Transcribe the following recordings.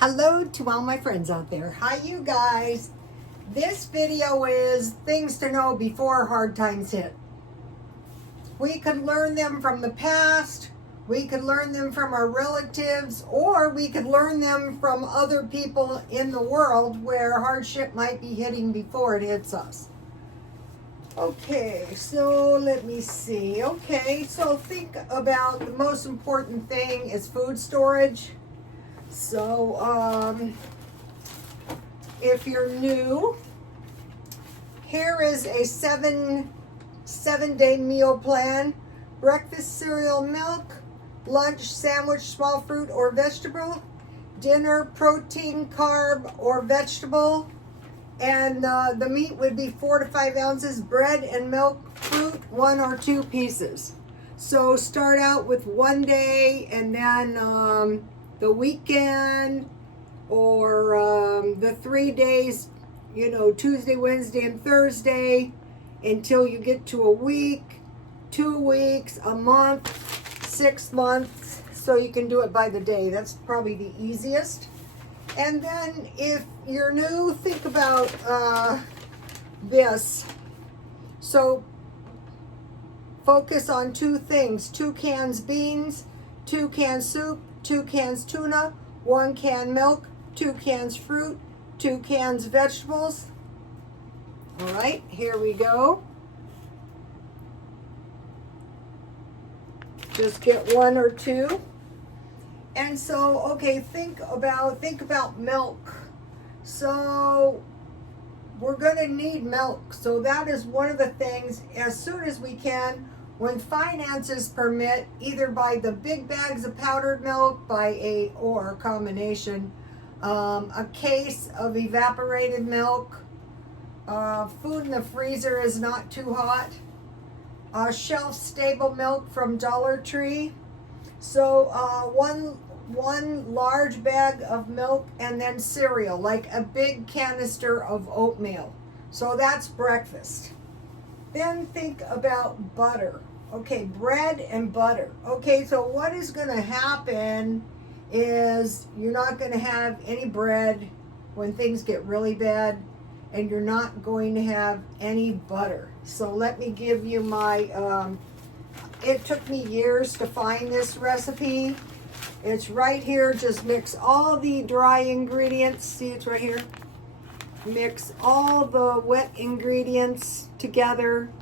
Hello to all my friends out there. Hi, you guys. This video is things to know before hard times hit. We could learn them from the past, we could learn them from our relatives, or we could learn them from other people in the world where hardship might be hitting before it hits us. Okay, so let me see. Okay, so think about the most important thing is food storage. So, if you're new, here is a seven-day meal plan. Breakfast, cereal, milk. Lunch, sandwich, small fruit or vegetable. Dinner, protein, carb or vegetable. And the meat would be 4 to 5 ounces. Bread and milk, fruit, 1 or 2 pieces. So start out with one day and then the weekend or the 3 days, Tuesday, Wednesday, and Thursday until you get to a week, 2 weeks, a month, 6 months, so you can do it by the day. That's probably the easiest. And then if you're new, think about this. So focus on 2 things: 2 cans beans, 2 cans soup, 2 cans tuna, 1 can milk, 2 cans fruit, 2 cans vegetables. All right, here we go. Just get 1 or 2. And so, okay, think about milk. So we're going to need milk. So that is one of the things, as soon as we can, when finances permit, either buy the big bags of powdered milk, or a combination, a case of evaporated milk. Food in the freezer is not too hot. Shelf stable milk from Dollar Tree. So one large bag of milk, and then cereal, like a big canister of oatmeal. So that's breakfast. Then think about butter. Okay, bread and butter. Okay, so what is going to happen is you're not going to have any bread when things get really bad, and you're not going to have any butter. So let me give you my, it took me years to find this recipe. It's right here. Just mix all the dry ingredients. See, it's right here. Mix all the wet ingredients together.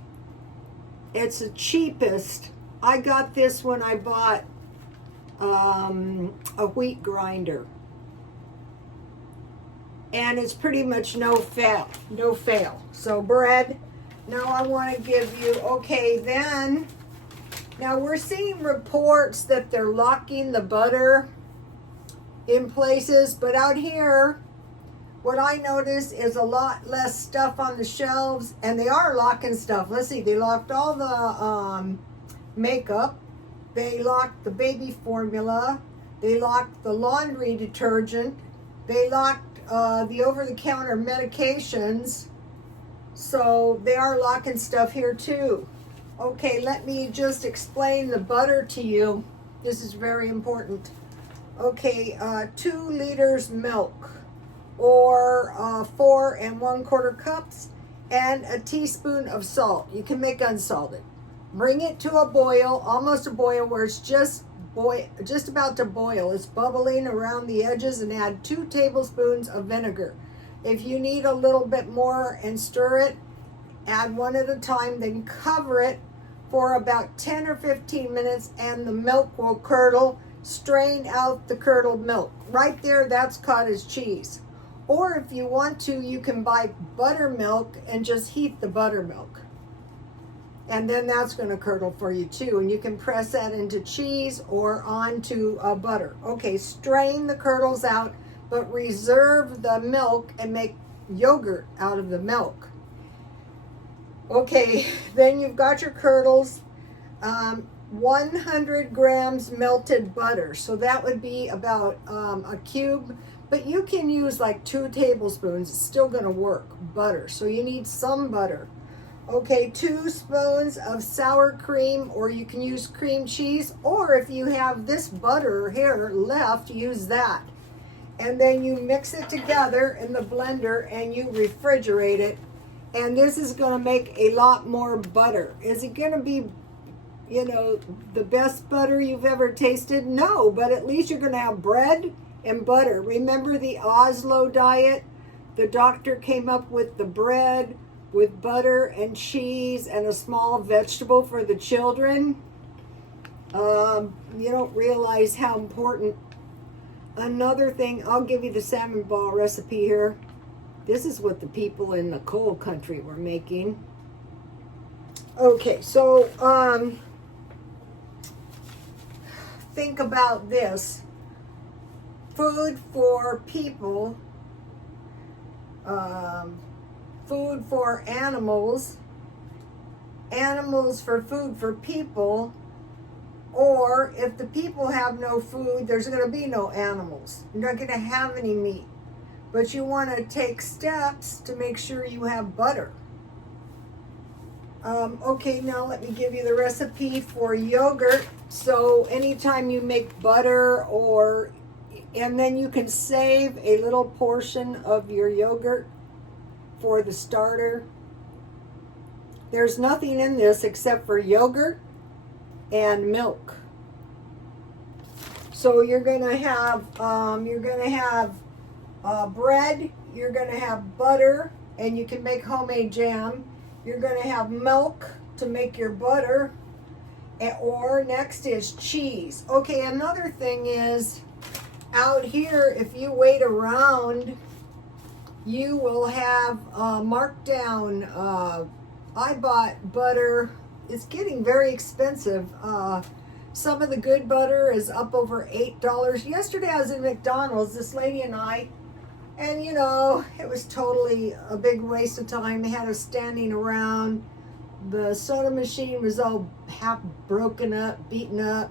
It's the cheapest. I got this when I bought a wheat grinder. And it's pretty much no fail. So bread. Now I want to give you, okay, then, now we're seeing reports that they're locking the butter in places, but out here, what I noticed is a lot less stuff on the shelves, and they are locking stuff. Let's see, they locked all the makeup, they locked the baby formula, they locked the laundry detergent, they locked the over-the-counter medications. So they are locking stuff here too. Okay, let me just explain the butter to you. This is very important. Okay, 2 liters milk, or 4 1/4 cups, and a teaspoon of salt. You can make unsalted. Bring it to a boil, almost a boil, where it's just about to boil. It's bubbling around the edges, and add 2 tablespoons of vinegar. If you need a little bit more and stir it, add 1 at a time, then cover it for about 10 or 15 minutes, and the milk will curdle. Strain out the curdled milk. Right there, that's cottage cheese. Or if you want to, you can buy buttermilk and just heat the buttermilk. And then that's going to curdle for you too. And you can press that into cheese or onto butter. Okay, strain the curdles out, but reserve the milk and make yogurt out of the milk. Okay, then you've got your curdles. 100 grams melted butter. So that would be about a cube, but you can use like 2 tablespoons. It's still going to work, butter. So you need some butter. Okay, 2 spoons of sour cream, or you can use cream cheese, or if you have this butter here left, use that. and then you mix it together in the blender and you refrigerate it. And this is going to make a lot more butter. Is it going to be, you know, the best butter you've ever tasted? No, but at least you're going to have bread and butter. Remember the Oslo diet? The doctor came up with the bread with butter and cheese and a small vegetable for the children. You don't realize how important. Another thing, I'll give you the salmon ball recipe here. This is what the people in the cold country were making. Okay, so think about this. Food for people, food for animals, animals for food for people, or if the people have no food, there's going to be no animals. You're not going to have any meat. But you want to take steps to make sure you have butter. Okay, now let me give you the recipe for yogurt. So anytime you make butter and then you can save a little portion of your yogurt for the starter. There's nothing in this except for yogurt and milk. So you're gonna have bread, you're gonna have butter, and you can make homemade jam. You're gonna have milk to make your butter, or next is cheese. Okay, another thing is, out here, if you wait around, you will have marked down. I bought butter. It's getting very expensive. Some of the good butter is up over $8. Yesterday I was in McDonald's, this lady and I, and you know, it was totally a big waste of time. They had us standing around. The soda machine was all half broken up, beaten up.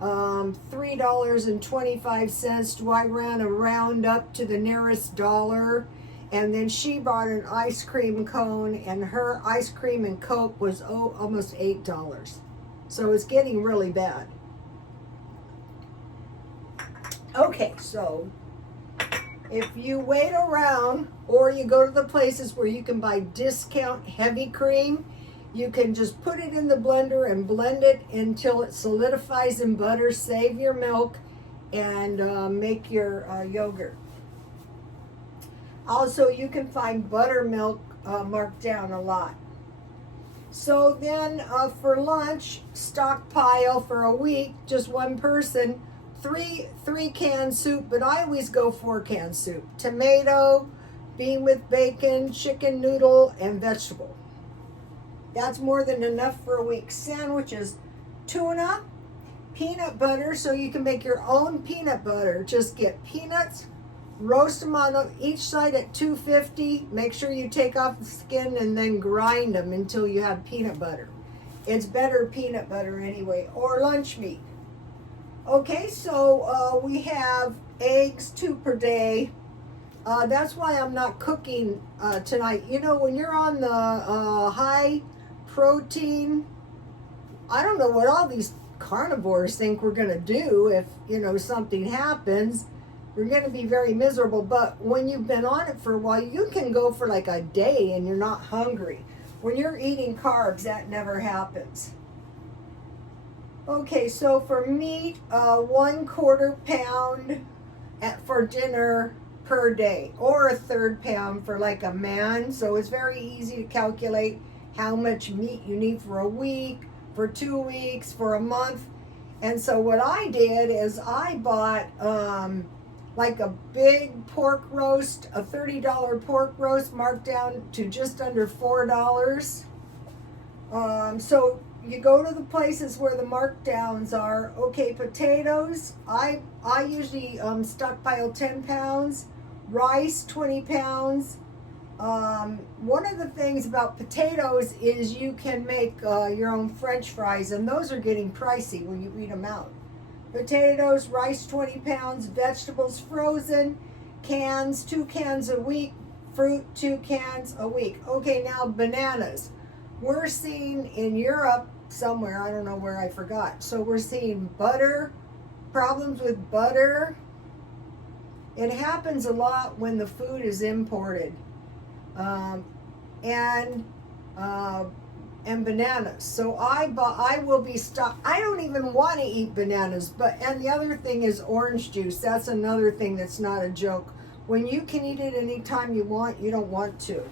$3.25. Do I ran a round up to the nearest dollar? And then she bought an ice cream cone, and her ice cream and Coke was almost $8. So it's getting really bad. Okay, so if you wait around or you go to the places where you can buy discount heavy cream, you can just put it in the blender and blend it until it solidifies in butter, save your milk, and make your yogurt. Also, you can find buttermilk marked down a lot. So then for lunch, stockpile for a week, just one person, three can soup, but I always go 4-can soup. Tomato, bean with bacon, chicken noodle, and vegetable. That's more than enough for a week. Sandwiches, tuna, peanut butter, so you can make your own peanut butter. Just get peanuts, roast them on each side at 250. Make sure you take off the skin and then grind them until you have peanut butter. It's better peanut butter anyway, or lunch meat. Okay, so we have eggs, 2 per day. That's why I'm not cooking tonight. You know, when you're on the high protein, I don't know what all these carnivores think we're going to do if, you know, something happens. You're going to be very miserable. But when you've been on it for a while, you can go for like a day and you're not hungry. When you're eating carbs, that never happens. Okay, so for meat, 1/4 pound for dinner per day, or a 1/3 pound for like a man. So it's very easy to calculate how much meat you need for a week, for 2 weeks, for a month. And so what I did is I bought like a big pork roast, a $30 pork roast marked down to just under $4. So you go to the places where the markdowns are. Okay, potatoes, I usually stockpile 10 pounds, rice 20 pounds. One of the things about potatoes is you can make your own French fries, and those are getting pricey when you eat them out. Potatoes, rice 20 pounds, vegetables frozen, cans, 2 cans a week, fruit 2 cans a week. Okay, now bananas. We're seeing in Europe somewhere, I don't know where, I forgot. So we're seeing butter, problems with butter, It happens a lot when the food is imported. And bananas. So I will be stopped. I don't even want to eat bananas. And the other thing is orange juice. That's another thing that's not a joke. When you can eat it anytime you want, you don't want to.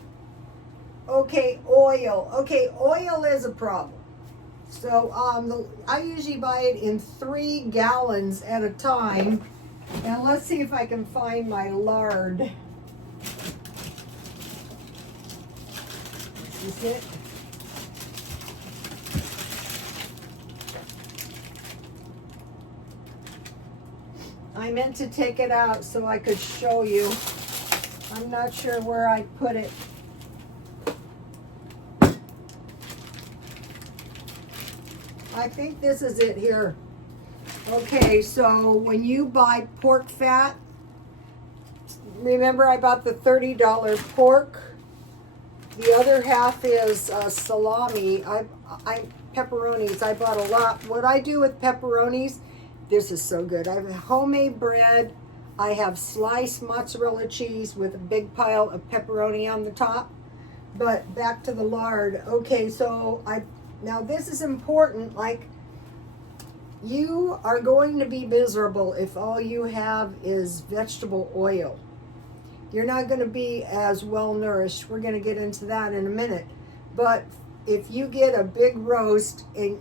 Okay, oil. Okay, oil is a problem. So I usually buy it in 3 gallons at a time. And let's see if I can find my lard. This is it. I meant to take it out so I could show you. I'm not sure where I put it. I think this is it here. Okay, so when you buy pork fat, remember I bought the $30 pork. The other half is salami. Pepperonis. I bought a lot. What I do with pepperonis, this is so good. I have homemade bread. I have sliced mozzarella cheese with a big pile of pepperoni on the top. But back to the lard. Okay, so now this is important. Like, you are going to be miserable if all you have is vegetable oil. You're not going to be as well nourished. We're going to get into that in a minute. But if you get a big roast and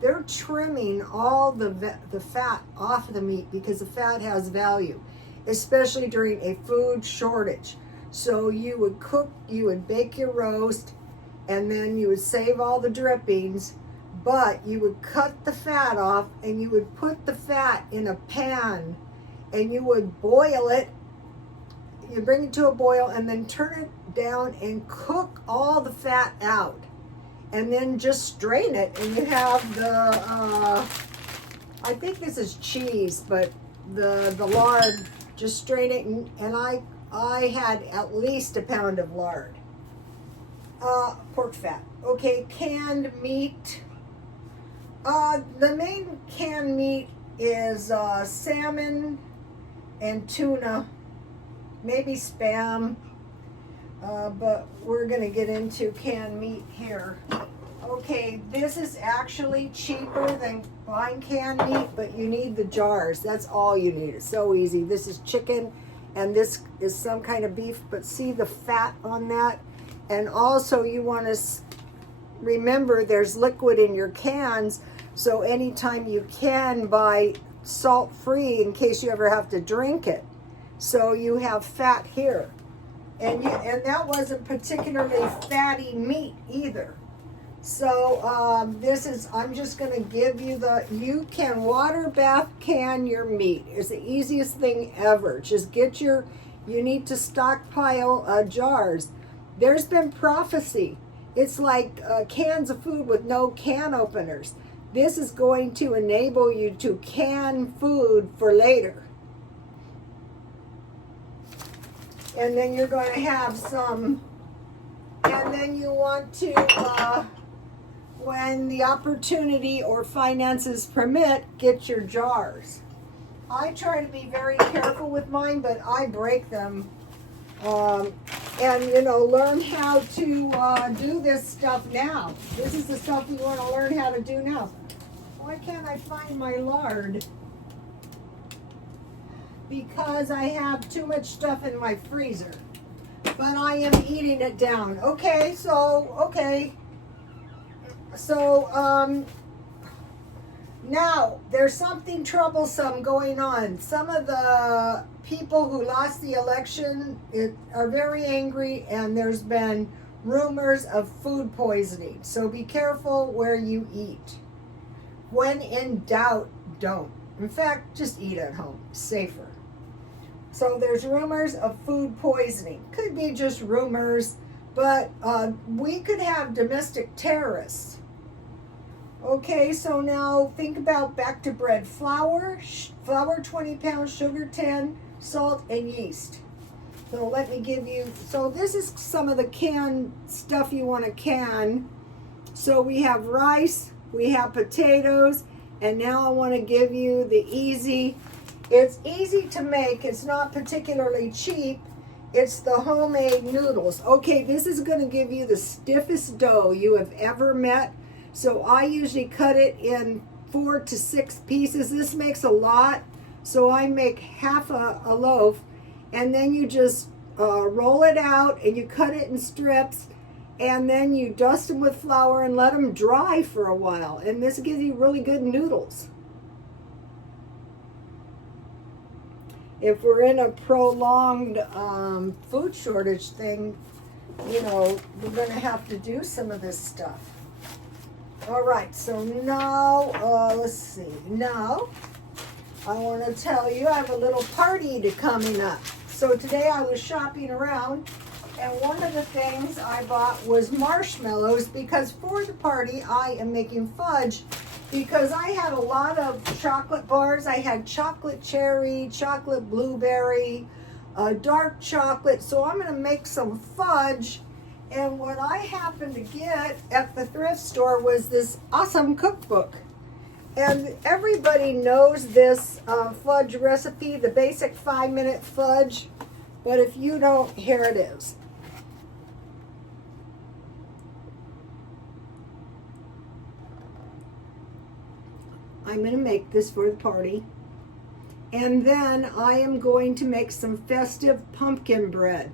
they're trimming all the fat off the meat because the fat has value, especially during a food shortage. So you would bake your roast, and then you would save all the drippings, but you would cut the fat off and you would put the fat in a pan and you would boil it. You bring it to a boil and then turn it down and cook all the fat out. And then just strain it, and you have the, I think this is cheese, but the lard, just strain it, and I had at least a pound of lard. Pork fat. Okay, canned meat. The main canned meat is salmon and tuna, maybe Spam. But we're going to get into canned meat here. Okay, this is actually cheaper than buying canned meat, but you need the jars. That's all you need. It's so easy. This is chicken, and this is some kind of beef, but see the fat on that? And also you want to remember there's liquid in your cans, so anytime you can buy salt-free in case you ever have to drink it. So you have fat here. And that wasn't particularly fatty meat either. So I'm just going to give you you can water bath can your meat. It's the easiest thing ever. Just you need to stockpile jars. There's been prophecy. It's like cans of food with no can openers. This is going to enable you to can food for later. And then you're going to have some, and then you want to, when the opportunity or finances permit, get your jars. I try to be very careful with mine, but I break them. And, learn how to do this stuff now. This is the stuff you want to learn how to do now. Why can't I find my lard? Because I have too much stuff in my freezer. But I am eating it down. Okay, so now there's something troublesome going on. Some of the people who lost the election are very angry, and there's been rumors of food poisoning. So be careful where you eat. When in doubt, don't. In fact, just eat at home. Safer. So there's rumors of food poisoning. Could be just rumors, but we could have domestic terrorists. Okay, so now think about back to bread. Flour 20 pounds, sugar 10, salt, and yeast. So let me give you, so this is some of the canned stuff you want to can. So we have rice, we have potatoes, and now I want to give you the easy It's easy to make. It's not particularly cheap. It's the homemade noodles. Okay, this is going to give you the stiffest dough you have ever met. So I usually cut it in 4 to 6 pieces. This makes a lot, so I make half a loaf, and then you just roll it out and you cut it in strips, and then you dust them with flour and let them dry for a while, and this gives you really good noodles. If we're in a prolonged food shortage thing, you know, we're going to have to do some of this stuff. All right, so now, let's see. Now, I want to tell you I have a little party coming up. So today I was shopping around, and one of the things I bought was marshmallows, because for the party I am making fudge, because I had a lot of chocolate bars. I had chocolate cherry, chocolate blueberry, dark chocolate. So I'm going to make some fudge. And what I happened to get at the thrift store was this awesome cookbook. And everybody knows this fudge recipe, the basic 5-minute fudge. But if you don't, here it is. I'm going to make this for the party. And then I am going to make some festive pumpkin bread.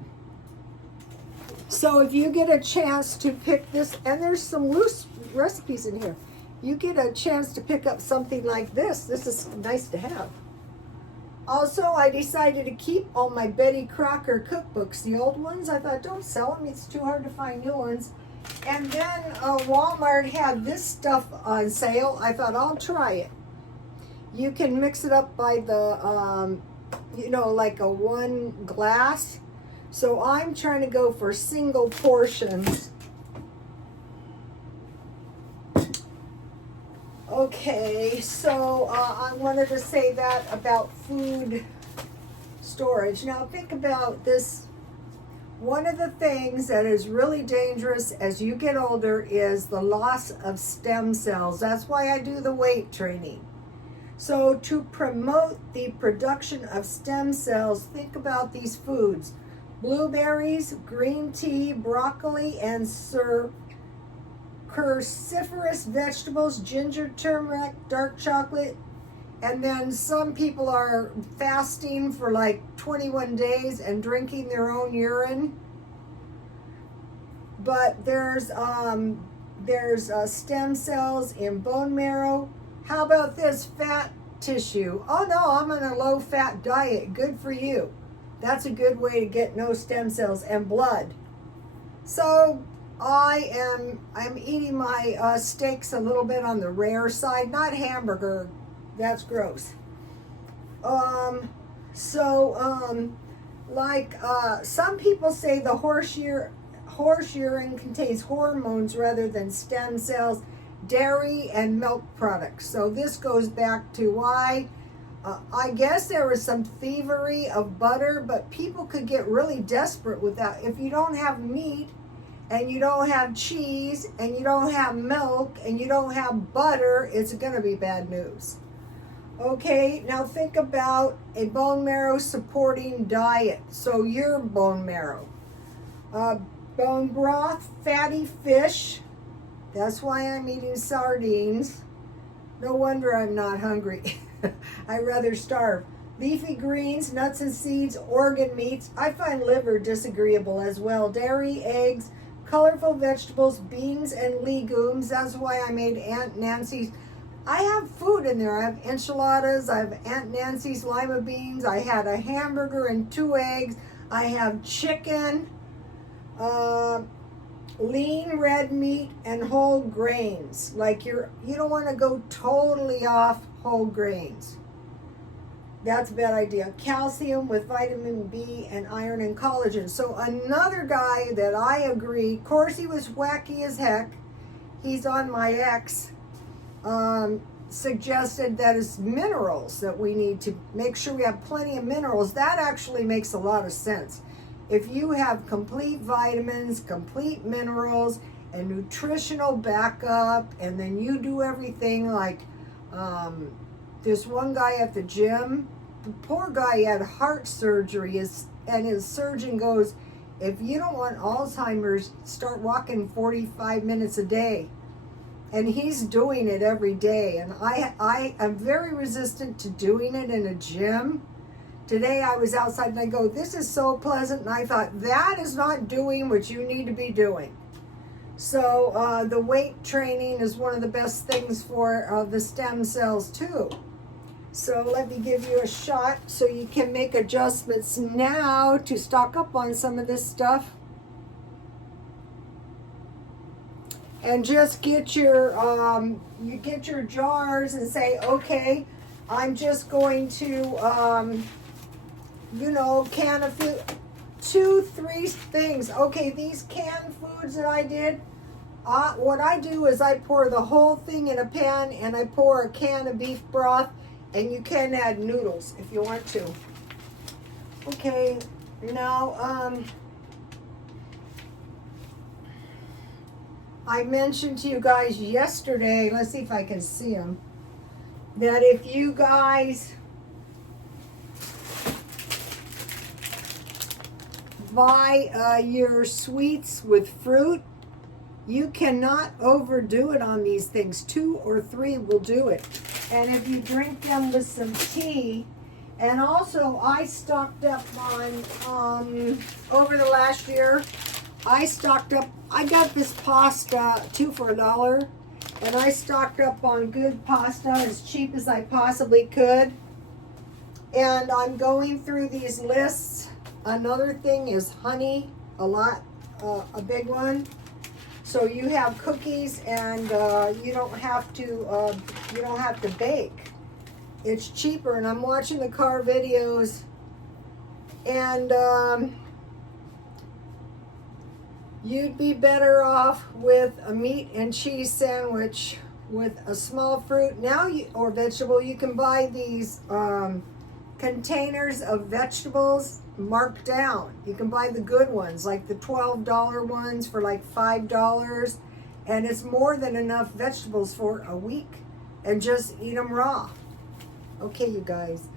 So if you get a chance to pick this, and there's some loose recipes in here, you get a chance to pick up something like this. This is nice to have. Also, I decided to keep all my Betty Crocker cookbooks, the old ones. I thought, don't sell them. It's too hard to find new ones. And then Walmart had this stuff on sale. I thought, I'll try it. You can mix it up by the, you know, like a 1 glass. So I'm trying to go for single portions. Okay, so I wanted to say that about food storage. Now think about this. One of the things that is really dangerous as you get older is the loss of stem cells. That's why I do the weight training. So to promote the production of stem cells, think about these foods. Blueberries, green tea, broccoli, and cruciferous vegetables, ginger, turmeric, dark chocolate. And then some people are fasting for like 21 days and drinking their own urine. But there's stem cells in bone marrow. How about this? Fat tissue. Oh no, I'm on a low-fat diet. Good for you. That's a good way to get no stem cells. And blood. So I'm eating my steaks a little bit on the rare side, not hamburger. That's gross. Some people say the horse urine contains hormones rather than stem cells, dairy and milk products. So this goes back to why I guess there was some thievery of butter, but people could get really desperate with that. If you don't have meat, and you don't have cheese, and you don't have milk, and you don't have butter, it's going to be bad news. Okay, now think about a bone marrow supporting diet. So your bone marrow. Bone broth, fatty fish. That's why I'm eating sardines. No wonder I'm not hungry. I'd rather starve. Leafy greens, nuts and seeds, organ meats. I find liver disagreeable as well. Dairy, eggs, colorful vegetables, beans, and legumes. That's why I made Aunt Nancy's. I have food in there. I have enchiladas. I have Aunt Nancy's lima beans. I had a hamburger and 2 eggs. I have chicken, lean red meat, and whole grains. Like you don't want to go totally off whole grains. That's a bad idea. Calcium with vitamin B and iron and collagen. So another guy that I agree, of course he was wacky as heck. He's on my X. Suggested that it's minerals that we need to make sure we have plenty of minerals. That actually makes a lot of sense. If you have complete vitamins, complete minerals, and nutritional backup, and then you do everything like this one guy at the gym the poor guy had heart surgery, and his surgeon goes, if you don't want Alzheimer's, start walking 45 minutes a day. And he's doing it every day. And I am very resistant to doing it in a gym. Today I was outside and I go, this is so pleasant. And I thought, that is not doing what you need to be doing. So the weight training is one of the best things for the stem cells too. So let me give you a shot so you can make adjustments now to stock up on some of this stuff. And just get your you get your jars and say, okay, I'm just going to can a few, 2-3 things. Okay, these canned foods that I did, what I do is I pour the whole thing in a pan and I pour a can of beef broth, and you can add noodles if you want to. Okay, now I mentioned to you guys yesterday, let's see if I can see them, that if you guys buy your sweets with fruit, you cannot overdo it on these things. 2 or 3 will do it. And if you drink them with some tea, and also I stocked up on, over the last year, I stocked up, I got this pasta 2 for $1, and I stocked up on good pasta as cheap as I possibly could. And I'm going through these lists. Another thing is honey, a big one. So you have cookies, and you don't have to bake. It's cheaper, and I'm watching the car videos, and you'd be better off with a meat and cheese sandwich with a small fruit or vegetable. You can buy these containers of vegetables marked down. You can buy the good ones, like the $12 ones for like $5, and it's more than enough vegetables for a week, and just eat them raw. Okay, you guys,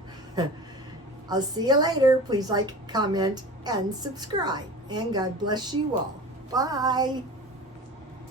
I'll see you later. Please like, comment, and subscribe, and God bless you all. Bye.